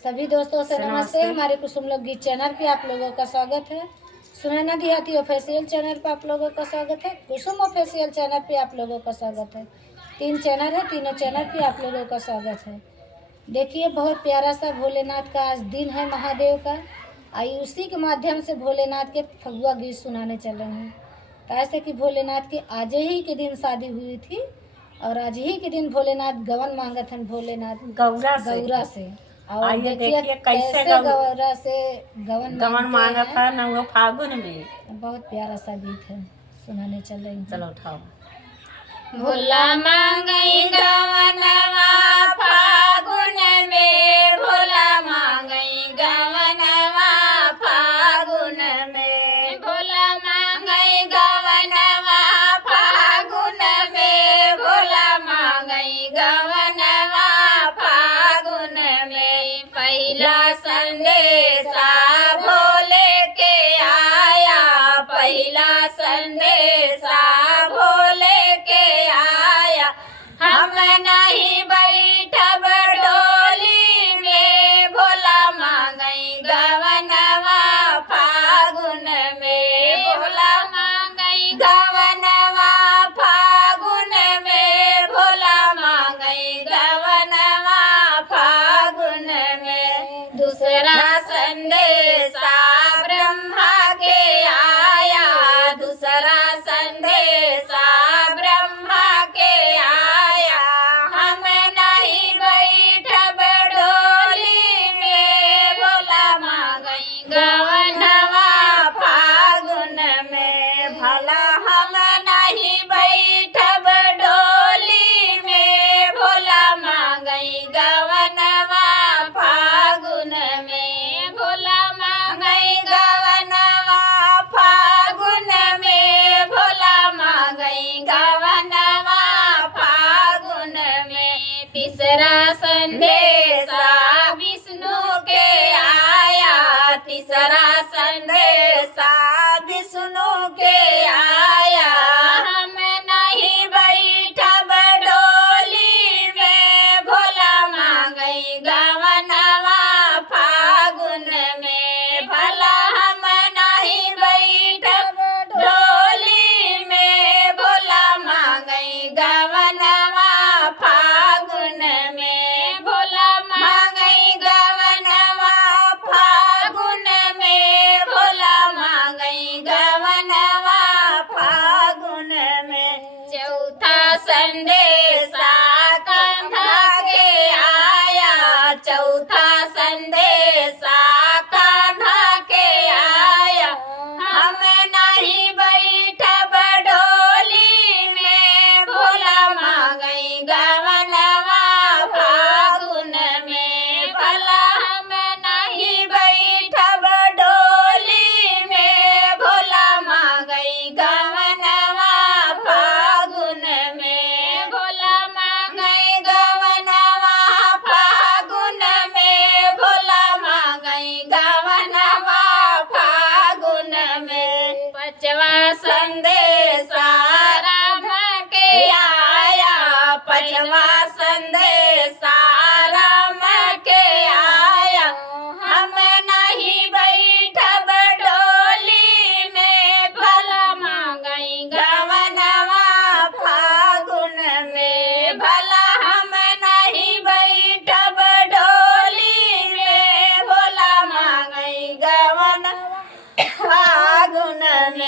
सभी दोस्तों से नमस्ते। हमारे कुसुम लोक गीत चैनल पे आप लोगों का स्वागत है। सुनैना देहाती ऑफिशियल चैनल पे आप लोगों का स्वागत है। कुसुम ऑफिशियल चैनल पे आप लोगों का स्वागत है। 3 चैनल है, तीनों चैनल पे आप लोगों का स्वागत है। देखिए, बहुत प्यारा सा भोलेनाथ का आज दिन है, महादेव का। आई उसी के माध्यम से भोलेनाथ के फगुआ गीत सुनाने चले हैं। कैसे कि भोलेनाथ के आज ही के दिन शादी हुई थी और आज ही के दिन भोलेनाथ गवन मांगत हैं, भोलेनाथ गौरा से। और देखिए कैसे गौरा से गवन मांगत है न वो फागुन में। बहुत प्यारा सा गीत है, सुनाने चल रही। चलो उठाओ। भोला मांगई गवनवा फागुन में, भोला मांगई गवनवा फागुन में, भोला मांगई गवनवा फागुन में, भोला मांगई गवनवा फागुन में। पहला संदेशा भोले के आया, पहला संदेशा भोले के आया। हम नहीं बैठब डोली में, भोला मांगई गवनवा फागुन में, भोला मांगई गवनवा फागुन में, भोला मांगई गवनवा फागुन में। दूसरा संदेशा ब्रह्मा के आया, दूसरा संदेशा ब्रह्मा के आया। हम नहीं बैठब डोली में, भोला मांगई गवनवा फागुन में, भला हम नहीं बैठब डोली में, भोला मांगई गवनवा फागुन में, भोला मांगई गवनवा फागुन में, भोला मांगई गवनवा फागुन में। तीसरा संदेशा विष्णु के आया, तीसरा संदेशा विष्णु के आया। हम नहीं बैठब डोली में, भोला मांगई गवनवा फागुन में, भला हम नहीं बैठब डोली में, भोला मांगई गवनवा फागुन में, भोला मांगई गवनवा फागुन में, भोला मांगई गवनवा फागुन में। चौथा संदेशा कंधा के आया, चौथा